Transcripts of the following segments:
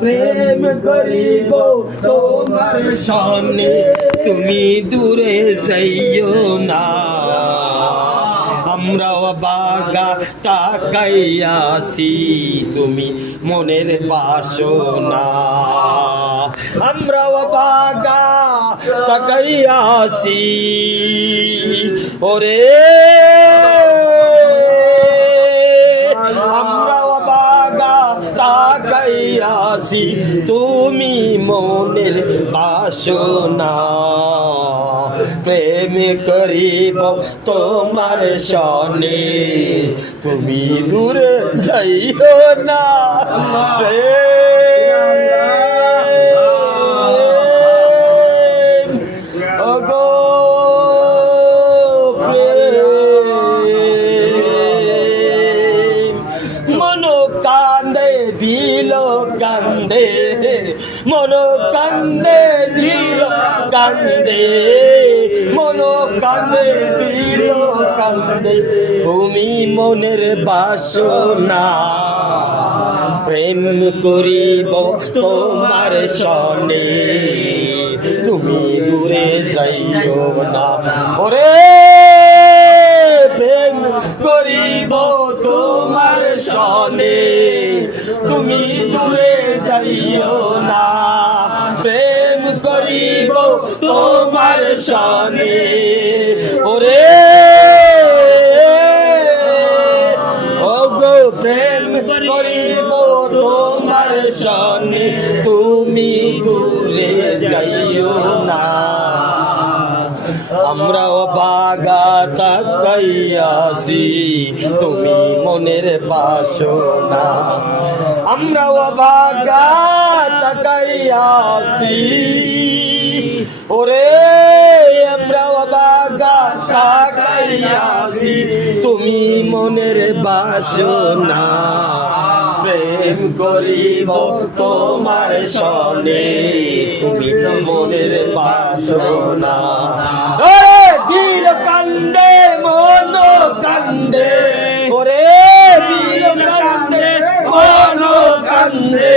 প্রেম করিব তোমার সনে তুমি দূরে যাইও না আমরাও বাগা তাকাইয়াছি তুমি মনের বাসনা আমরাও বাগা তাকাইয়াছি ওরে আমরাও বাগা তাকাইয়াছি তুমি মনের বাসনা প্রেম করিব তোমার সনে তুমি দূরে যাইও না প্রেম ওগো প্রেম মনো কান্দে দিল কান্দে মনো কান্দে দিল কান্দে মনো কান্দে দিল কান্দে তুমি মনের বাসনা প্রেম করিব তোমার সনে তুমি দূরে যাইও না ওরে প্রেম করিব তোমার সনে তুমি দূরে যাইও না প্রেম করিব তোমার সনে ওরে ওগো প্রেম করিব তোমার সনে তুমি দূরে যাইও না আমরাও বাগা তাকাইয়াছি তুমি মনের বাসনা আমরাও বাগা তাকাইয়াছি ওরে আমরাও বাগা তাকাইয়াছি তুমি মনের বাসনা প্রেম করিব তোমার সনে তুমি মনের বাসনা দিল কান্দে মন কান্দে ওরে দিল কান্দে মন কান্দে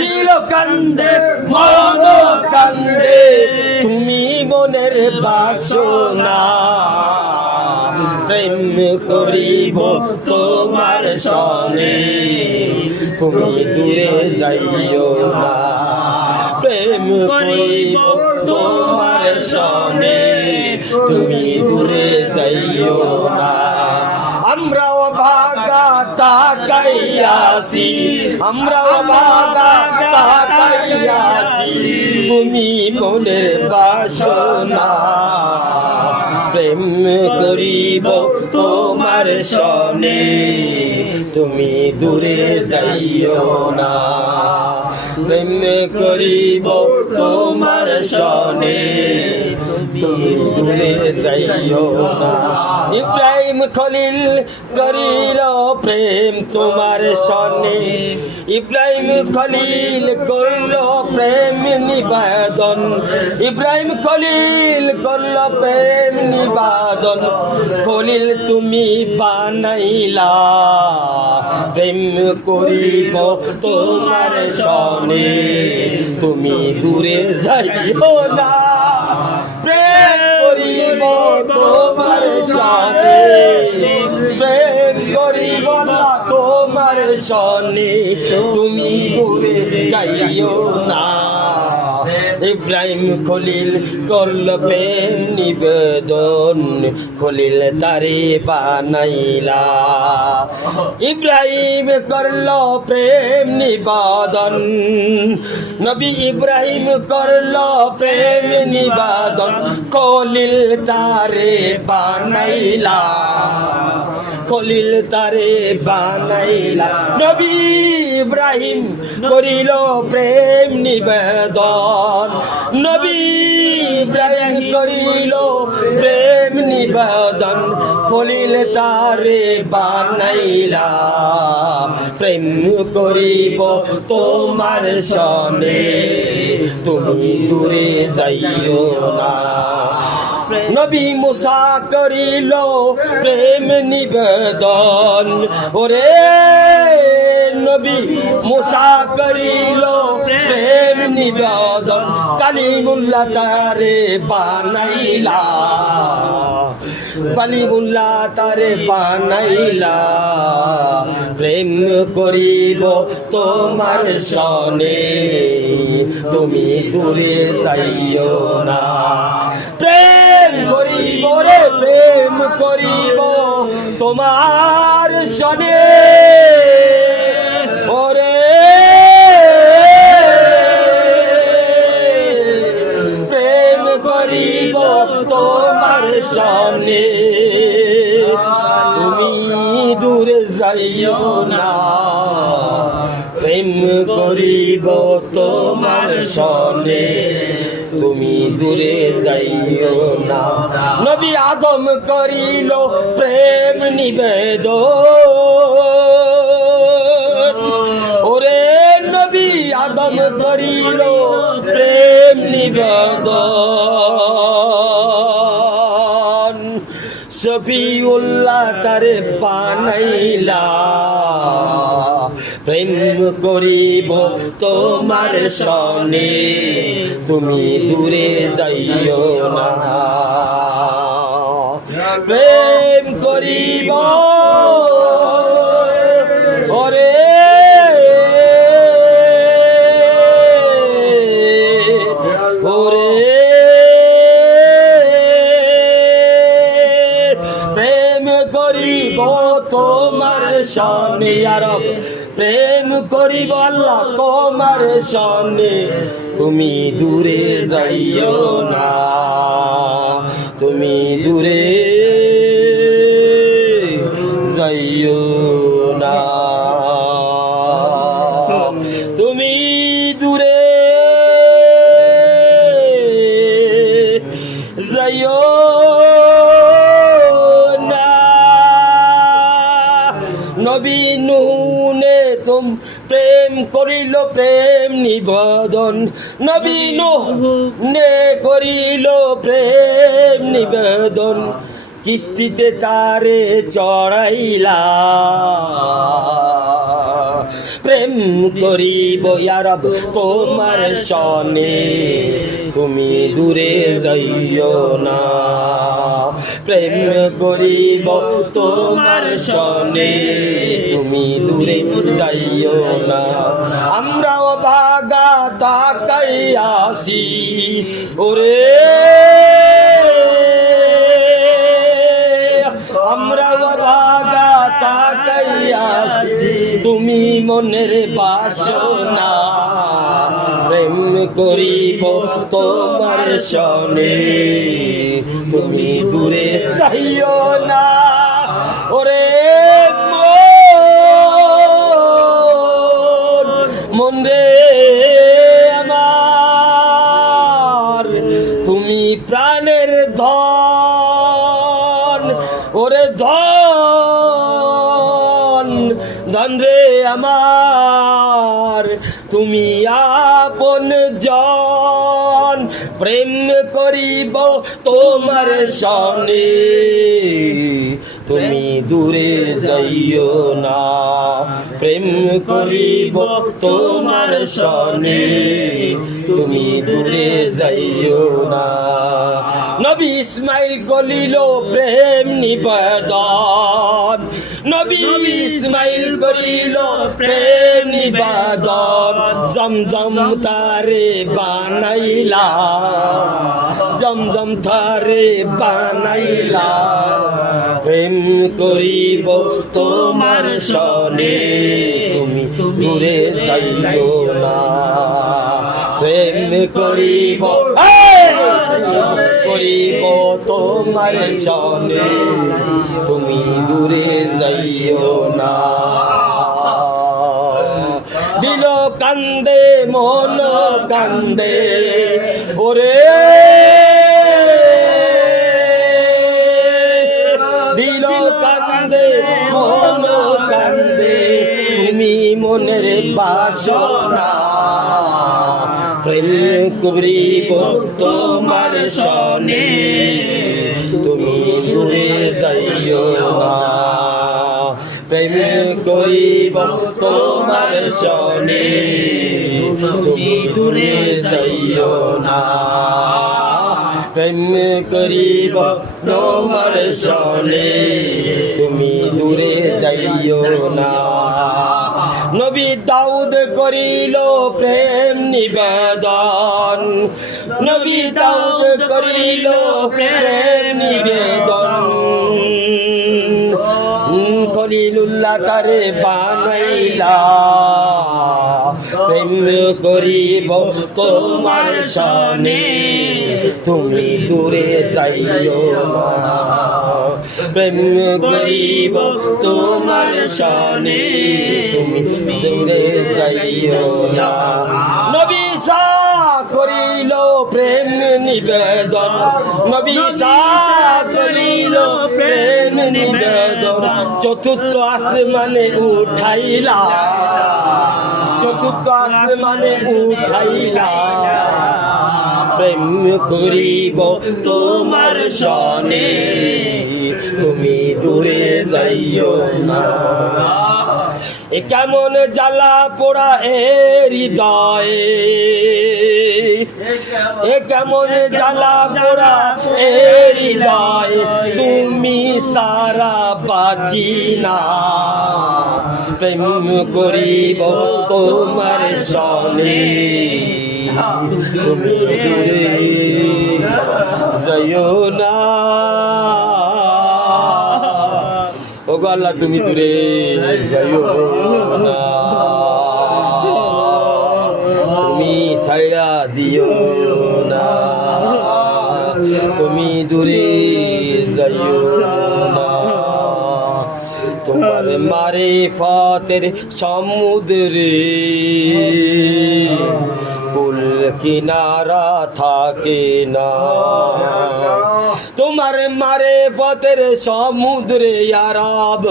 দিল কান্দে মন কান্দে তুমি মনের বাসনা প্রেম করিব তোমার সনে তুমি দূরে যাইও না প্রেম করিব তোমার সনে তুমি দূরে যাইও না আমরাও ভাগা তাকাইয়াছি আমরাও ভাগা তাকাইয়াছি তুমি মনের বাসনা প্রেম করিব তোমার সনে তুমি দূরে যাইও না প্রেম করিব তোমার সনে তুমি দূরে যাইও না ইব্রাহিম খলিল করিল প্রেম তোমার সনে ইব্রাহিম খলিল করল প্রেম নিবেদন ইব্রাহিম খলিল করল প্রেম নিবেদন খলিল তুমি বানাইলা প্রেম করিব তোমার সনে তুমি দূরে যাইও না প্রেম করিব তোমার সনে প্রেম করিব না তোমার সনে তুমি দূরে যাইও না ইব্রাহিম খলিল করল প্রেম নিবেদন খলিল তারে বানাইলা ইব্রাহিম করল প্রেম নিবেদন নবী ইব্রাহিম করল প্রেম নিবেদন খলিল তারে বানাইলা খলিল তারে বানাইলা নবী ইব্রাহিম করিল প্রেম নিবেদন নবী ইব্রাহিম করিল প্রেম নিবেদন খলিল তারে বানাইলা প্রেম করিব তোমার সনে তুমি দূরে যাইও না নবী মুসা করিল প্রেম নিবেদন ওরে নবী মুসা করিল প্রেম নিবেদন কালিমুল্লাহ তারে বানাইলা কালিমুল্লাহ তারে বানাইলা প্রেম করিব তোমার সনে তুমি দূরে যাইও না প্রেম করিব রে প্রেম করিব তোমার সনে ওরে প্রেম করিব তোমার সামনে তুমি দূরে যাইও না প্রেম করিব তোমার সনে তুমি দূরে যাইও না নবী আদম করিল প্রেম নিবেদন ওরে নবী আদম করিল প্রেম নিবেদন শফিউল্লাহ তারে বানাইলা প্রেম করিব তোমার সনে তুমি দূরে যাইও না প্রেম করিব ওরে ওরে প্রেম করিব তোমার সনে আরব প্রেম করিব আল্লাহ তোমার সনে তুমি দূরে যাইও না তুমি দূরে যাইও না তুমি দূরে যাইও না নবী নুনে তুম প্রেম করিল প্রেম নিবেদন নবী নূহ নে করিল প্রেম নিবেদন কিস্তিতে তারে চড়াইলা প্রেম করিব ইয়া রব তোমার সনে তুমি দূরে যাইও না প্রেম করিব তোমার সনে তুমি দূরে যাইও না আমরাও বাগা তাকাইয়াছি ওরে আমরাও বাগা তাকাইয়াছি তুমি মনের বাসনা প্রেম করিব তোমার সনে তুমি দূরে যাইও না ওরে মন রে আমার তুমি প্রাণের ধন ওরে ধন ধন রে আমার তুমি আপন জন প্রেম করিব তোমার সনে তুমি দূরে যাইও না প্রেম করিব তোমার সনে তুমি দূরে যাইও না নবী ইসমাইল করিল প্রেম নিবেদন নবী ইসমাইল করিল প্রেম নিবেদন জমজম তারে বানাইলা জমজম তারে বানাইলা প্রেম করিব তোমার সনে তুমি দূরে যাইও না প্রেম করিব করিব তোমার সনে তুমি দূরে যাইও না দিল কান্দে মন কান্দে ওরে দিল কান্দে মন কান্দে তুমি মনের বাসনা প্রেম করিব তোমার সনে তুমি দূরে যাইও না প্রেম করিব তোমার সনে তুমি দূরে যাইও না প্রেম করিব তোমার সনে তুমি দূরে যাইও না নবী দাউদ করিল প্রেম নিবেদন নবী দাউদ করিল প্রেম নিবেদন খলিলুল্লাহ তারে বানাইলা প্রেম করিব তোমার সনে তুমি দূরে যাইও না প্রেম করিব তোমার সনে তুমি দূরে যাইও না নবী ঈসা করিল প্রেম নিবেদন নবী ঈসা করিল প্রেম নিবেদন চতুর্থ আসমানে উঠাইলা চতুর্থ আসমানে উঠাইলা প্রেম করিব তোমার সনে তুমি দূরে যাইও না এ কেমন জ্বালা পোড়া এ হৃদয়ে এ কেমন জ্বালা পোড়া এ হৃদয় তুমি সারা বাঁচি না প্রেম করিব তোমার সনে তুমি দূরে যাইও না ও গো আল্লাহ তুমি দূরে যাইও না তুমি ছাইড়া দিও না তুমি দূরে যাইও না তোমার মারিফতের সমুদ্রে কুল কিনারা থাকে না তোমার মারিফতের সমুদ্রে আরব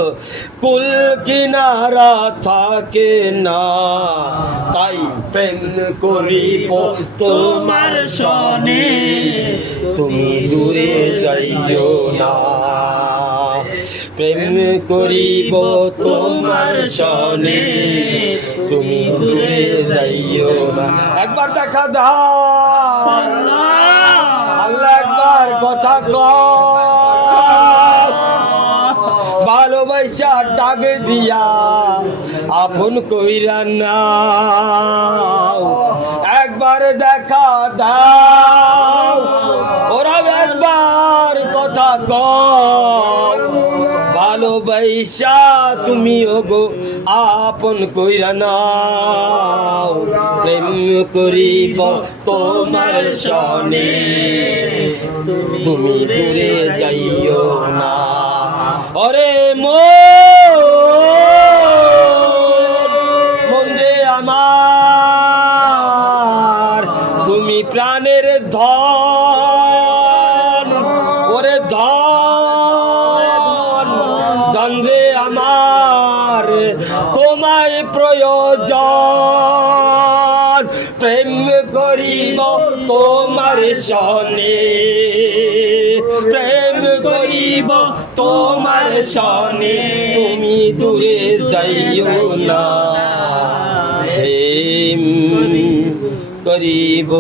কুল কিনারা থাকে না তাই প্রেম করিব তোমার সনে তুমি দূরে যাইও না প্রেম করিব তোমার সনে তুমি দূরে যাইও না একবার দেখা দাও আল্লাহ একবার কথা কও ভালোবাসা ডাক দিয়া আপন কইরা নাও একবার দেখা দাও ওরা একবার কথা কও ভালোবাসা তুমি ওগো আপন কইরা নাও প্রেম করিব তোমার সনে তুমি দূরে যাইও না ওরে মন্দে আমার তুমি প্রাণের ধন ওরে ধন রে আমার তোমায় প্রয়োজন প্রেম করিব তোমার সনে প্রেম করিব তোমার সনে তুমি দূরে যাইও না প্রেম করিব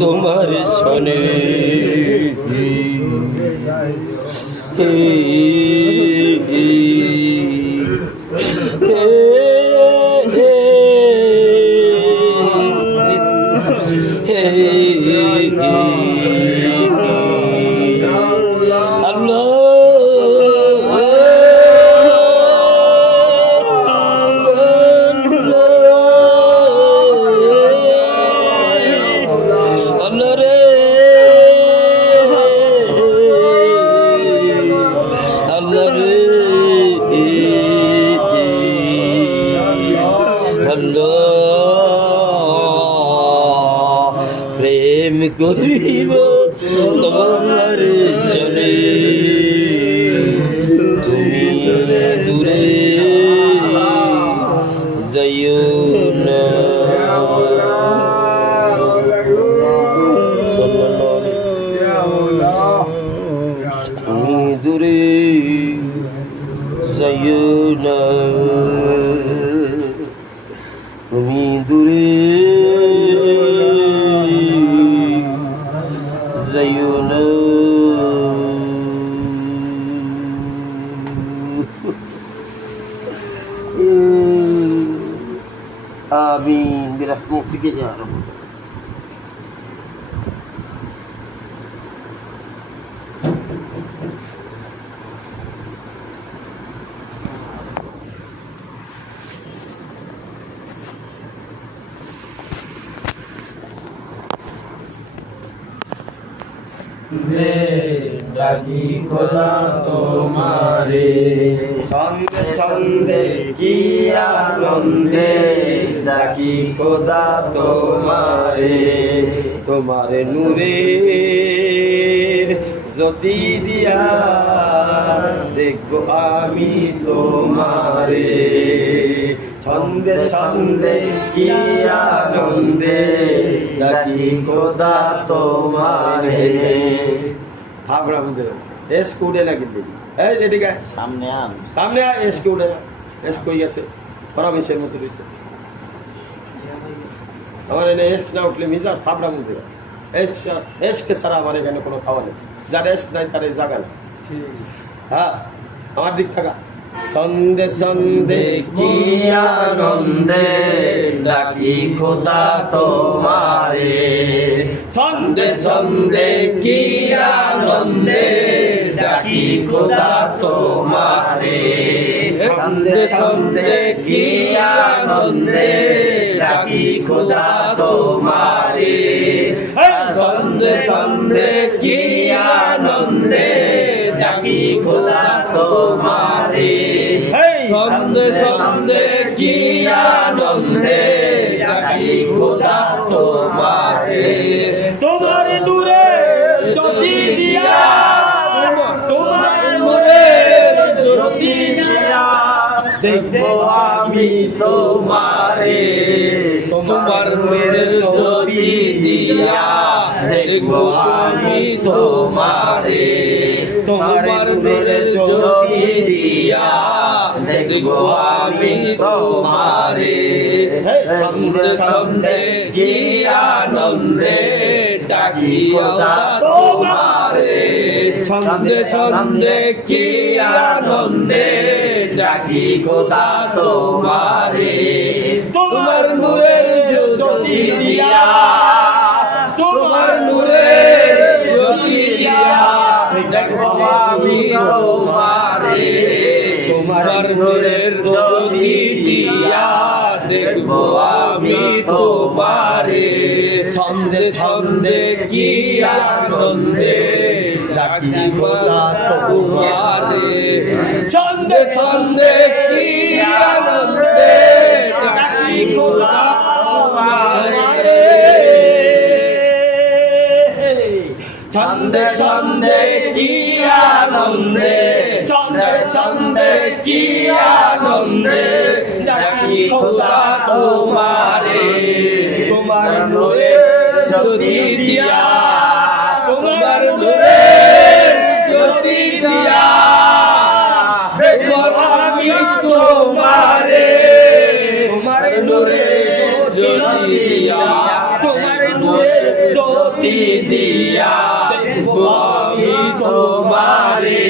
তোমার সনে প্রেম করিব তোমার সনে তুমি দূরে যাইও না তুমি দূরে যাইও না দূরে যাইও না। আমিন বিরহমতিকা ইয়া রাব্ব। ডাকি খোদা তোমারে, ছন্দে ছন্দে কি আনন্দে ডাকি খোদা তোমারে, তোমারে নূরের জ্যোতি দিয়া দেখবো আমি তোমারে, ছন্দে ছন্দে কি আনন্দে ডাকি খোদা তোমারে। থাপড়া বুঝে এসকে উঠে না কিন্তু এই এদিকে সামনে আন। সামনে আয়, এসকে উঠে না, এস কই গেছে পরামর্শের মতো রয়েছে আমার এনে এস না উঠলে মিজাজ থাপড়া বুঝে এসকে ছাড়া আমার এখানে কোনো খাওয়া নেই, যার এসক নাই তার এই জায়গা না। হ্যাঁ আমার দিক থাকা সন্দে সন্দে কি আনন্দে ডাকি খোদা তোমারে, সন্দে সন্দে কি আনন্দে ডাকি খোদা তোমারে, সন্দে সন্দে কি আনন্দে ডাকি খোদা তোমারে, সন্দে সন্দে কি আনন্দে ডাকি খোদা তোমারে, সন্দে সন্দে কি আনন্দে ডাকি খোদা তোমারে, তোমার নূরে জ্যোতি দিয়া, তোমার নূরে জ্যোতি দিয়া দেখবো আমি তোমারে, তোমার নূরের জ্যোতি দিয়া দেখবো আমি তোমারে, তোমার নূরের জ্যোতি দিয়া দেখবো আমি তোমারে, ছন্দে ছন্দে কি আনন্দে ডাকি খোদা তোমারে, ছন্দে ছন্দে কি আনন্দে ডাকি খোদা তোমারে, তোমার নূরের জ্যোতি দিয়া, তোমার নূরের জ্যোতি দিয়া দেখবো আমি তোমারে, তোমার নূরের জ্যোতি দিয়া দেখবো আমি তোমারে, ছন্দে ছন্দে কি আনন্দে ডাকি খোদা তোমারে, ছন্দে ছন্দে কি আনন্দে ডাকি খোদা তোমারে, ছন্দে ছন্দে কি আনন্দে, ছন্দে ছন্দে কি আনন্দে ডাকি খোদা তোমারে, তোমার নূরে জ্যোতি দিয়া, তোমার নূরে জ্যোতি দিয়া দেখবো আমি তোমারে, তোমার নূরে জ্যোতি দিয়া, তোমার নূরে জ্যোতি দিয়া দেখবো আমি তোমারে,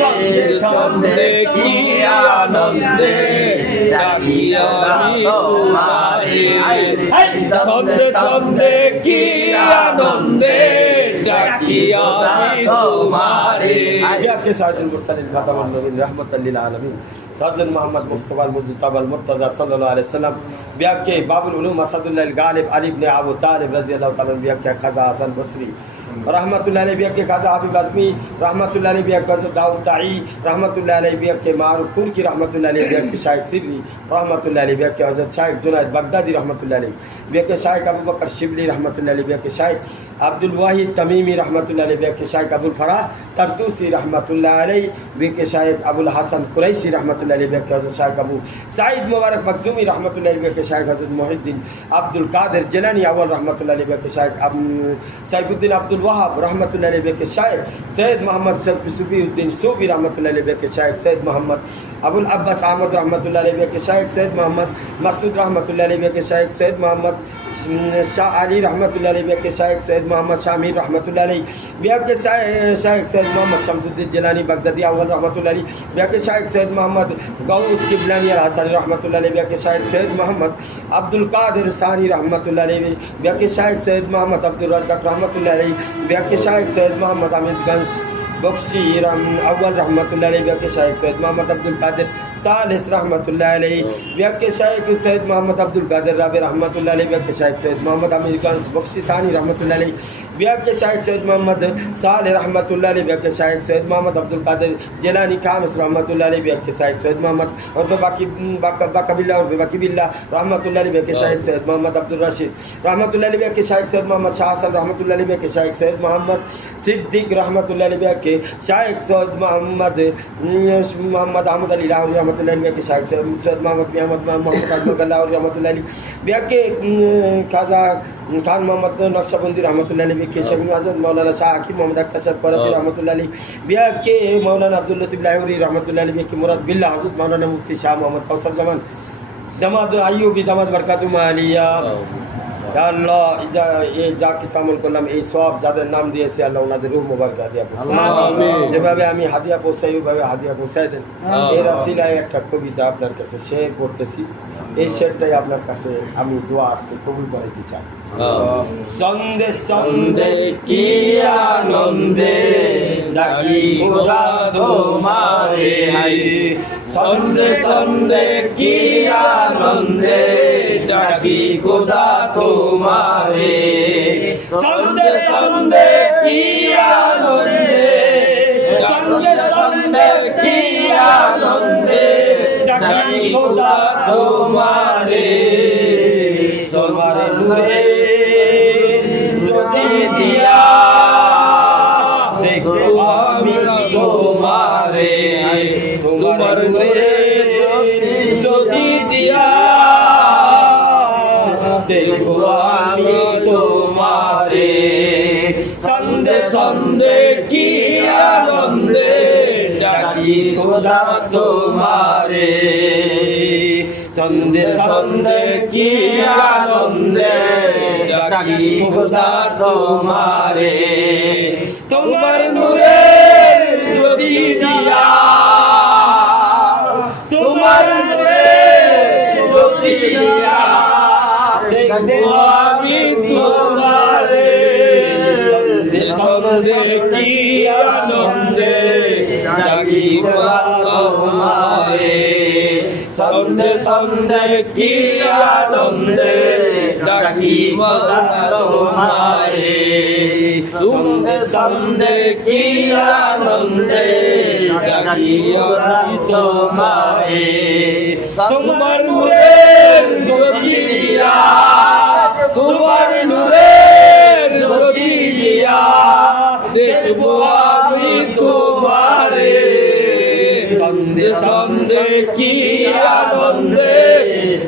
ছন্দে ছন্দে কি আনন্দে ডাকি আমি তোমারে, ছন্দে ছন্দে কি আনন্দে ডাকি আমি তোমারে। ইয়াকে সাইদুল মুরসালিন খাতামুন নবীন রাহমাতাল লিল আলামিন হযরত মুহাম্মদ মুস্তাফা আল মুজতবা আল মুরতজা সাল্লাল্লাহু আলাইহি ওয়াসাল্লাম বিয়াকে বাবুল উলুম আসাদুল্লাহ আল গালিব আলী ইবনে আবু তালিব রাদিয়াল্লাহু তাআলা বিয়াকে খাজা হাসান বসরি रहमतुल्लाह अलैह बिया के खाजा हबीब आजमी रहमतुल्लाह अलैह बिया के दाऊद ताई रहमतुल्लाह अलैह बिया के मारूफ कुर्की रहमतुल्लाह अलैह बिया के शाइख सिबली रहमतुल्लाह अलैह बिया के हज़रत शाइख जुनैद बगदादी रहमतुल्लाह अलैह बिया के शाइख अबू बकर शिबली रहमतुल्लाह अलैह बिया के शाइख अब्दुल वाहिद तमीमी रहमतुल्लाह अलैह बिया के शाइख अबुल फराह तरतूसी रहमतुल्लाह अलैह बिया के शाइख अबुल हसन कुरैशी रहमतुल्लाह अलैह बिया के हज़रत शाइख अबू सईद मुबारक मखजूमी रहमतुल्लाह अलैह बिया के शाइख हज़रत मुहिद्दीन अब्दुल कादिर जिलानी अव्वल रहमतुल्लाह अलैह बिया के शाइख सैफुद्दीन अब्दुल ওয়াহাব রহমতুল্লাহ আলাইহি বেকে শায়েখ সৈয়দ মোহাম্মদ সুফিউদ্দিন সুফি রহমতুল্লাহ আলাইহি বেকে শায়েখ সৈয়দ মোহাম্মদ আবুল আব্বাস আহমদ রহমতুল্লাহ আলাইহি বেকে শায়েখ সৈয়দ মোহাম্মদ মাসুদ রহমতুল্লাহ আলাইহি বেকে শায়েখ সৈয়দ মোহাম্মদ শাহ আলী রহমতুল্লাহ আলাইহি বেকে শায়েখ সৈয়দ মোহাম্মদ শামির রহমতুল্লাহ আলাইহি বেকে শায়েখ সৈয়দ মোহাম্মদ শামসুদ্দিন জিলানী বাগদাদি আউয়াল রহমতুল্লাহ আলাইহি বেকে শায়েখ সৈয়দ মোহাম্মদ গৌস কিবলানী আল হাসানি রহমতুল্লাহ আলাইহি বেকে শায়েখ সৈয়দ মোহাম্মদ আব্দুল কাদের সানি রহমতুল্লাহ আলাইহি বেকে শায়েখ সৈয়দ মোহাম্মদ আব্দুর রাজ্জাক রহমতুল্লাহ আলাইহি বেকে শায়েখ সৈয়দ মোহাম্মদ আমিরগঞ্জ বক্সি আউয়াল রহমতুল্লাহ আলাইহি বেকে শায়েখ সৈয়দ মোহাম্মদ আব্দুল কাদের सालिस रहमतुल्लाह अलैहि बेके शाइख सैयद मोहम्मद अब्दुल कादिर राबी रहमतुल्लाह अलैहि बेके शाइख सैयद मोहम्मद आमिर खान बख्शी सानी रहमतुल्लाह अलैहि बेके शाइख सैयद मोहम्मद साले रहमतुल्लाह अलैहि बेके शाइख सैयद मोहम्मद अब्दुल कादिर जिलानी खामिस रहमतुल्लाह अलैहि बेके शाइख सैयद मोहम्मद और बाकी बिल्ला और बाकी बिल्ला रहमतुल्लाह अलैहि बेके शाइख सैयद मोहम्मद अब्दुल रशीद रहमतुल्लाह अलैहि बेके शाइख सैयद मोहम्मद शाह हसन रहमतुल्लाह अलैहि बेके शाइख सैयद मोहम्मद सिद्दीक रहमतुल्लाह अलैहि बेके शाइख सैयद मोहम्मद अहमद अली लाहौरी रहमतुल्लाह अलैहि के शाइख सैयद मोहम्मद अजमल गल्लाहौरी रहमतुल्लाह अलैहि बेके खाजा खान मोहम्मद नक्शबंदी रहमतुल्लाह अलैहि के शमीम आज़म मौलाना शाह हकीम मोहम्मद अकशद परसी रहमतुल्लाह अलैहि बेके मौलाना अब्दुल लतीफ लाहौरी रहमतुल्लाह अलैहि के मुराद बिल्ला हज़रत मौलाना मुफ्ती शाह मोहम्मद कौसर जमान दमाद आइयूबी दमाद बरकातुम आलिया या अल्लाह ये जा কিছু আমল করলাম এই সব যাদের নাম দিয়েছে আল্লাহ ওনাদের রূহ মোবারক হাদিয়া পৌঁছায় যেভাবে আমি হাদিয়া পৌঁছাই ওইভাবে হাদিয়া পৌঁছায় দেন এর আসিলায় একটা কবিতা আপনার কাছে শেয়ার করতেছি এই শেয়ারটাই আপনার কাছে আমি দোয়া আজকে কবুল করাইতে চাই সন্দে সন্দে কি আনন্দে ডাকি খোদা তোমারে সন্দে সন্দে কি আনন্দে ডাকি খোদা তোমারে সন্দে সন্দে কি আনন্দে সন্দে সন্দে কি আনন্দে ডাকি খোদা তোমারে তোমার নূরে জ্যোতি দিয়া দেখতে আমি তোমারে তোমার নূরে জ্যোতি দিয়া দেখো আমি তোমারে সন্দে সন্দে কি আনন্দে ডাকি খোদা তোমারে সন্দে সন্দে কি আনন্দে ডাকি খোদা তোমারে তোমার নূরে জ্যোতি দিয়া তোমার নূরে জ্যোতি দিয়া দেখো আমি তোমারে সন্দে কি আনন্দে ডাকি খোদা তোমারে সন্দে সন্দে কি আনন্দে ডাকি খোদা তোমারে সন্দে সন্দে কি আনন্দে ডাকি খোদা তোমারে তোমার নূরে জ্যোতি দিয়া তোমার নূরে জ্যোতি দিয়া দেখবো আমি তোমারে সন্দে সন্দে কি আনন্দে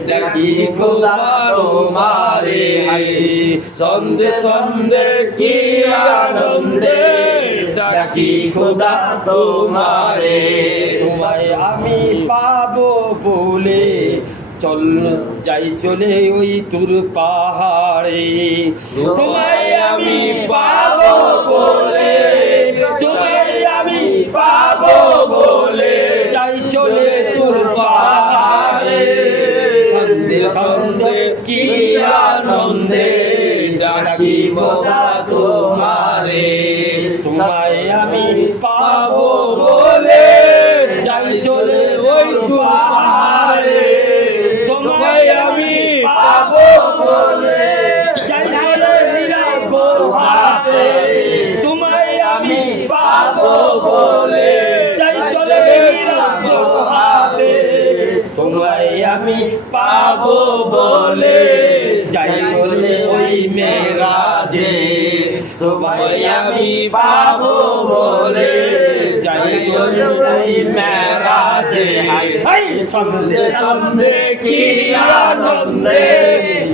ডাকি খোদা তোমারে সন্দে সন্দে কি আনন্দে ডাকি খোদা তোমারে তোমায় আমি পাবো বলে চল যাই চলে ওই তুর পাহাড়ে তোমায় আমি পাবো বলে তোমায় আমি পাবো বলে যাই চলে তুর পাহাড়ে ছন্দে ছন্দে কি আনন্দে ডাকি খোদা তোমারে তোমায় আমি পাবো বলে যাই চলে ওই পাহাড়ে তোমায় আমি পাবো বলে যাই চলে গোহাতে তোমায় আমি পাবো বলে যাই চলে গোহাতে তোমায় আমি পাবো বলে যাই চলে ওই মেরাজে তোমায় আমি পাবো বলে যাই চলে ওই মেরাজে ছন্দে ছন্দে কি আনন্দে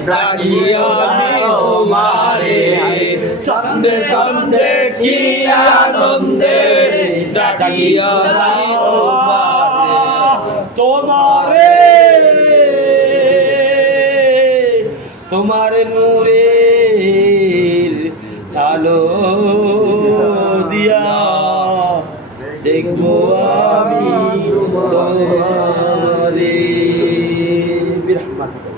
ডাকি খোদা তোমারে ছন্দে ছন্দে কি আনন্দে ডাকিয়া তোমারে তোমার নূরের আলো দিয়া দেখবো আমি তোমারে বিরহমাতিকা।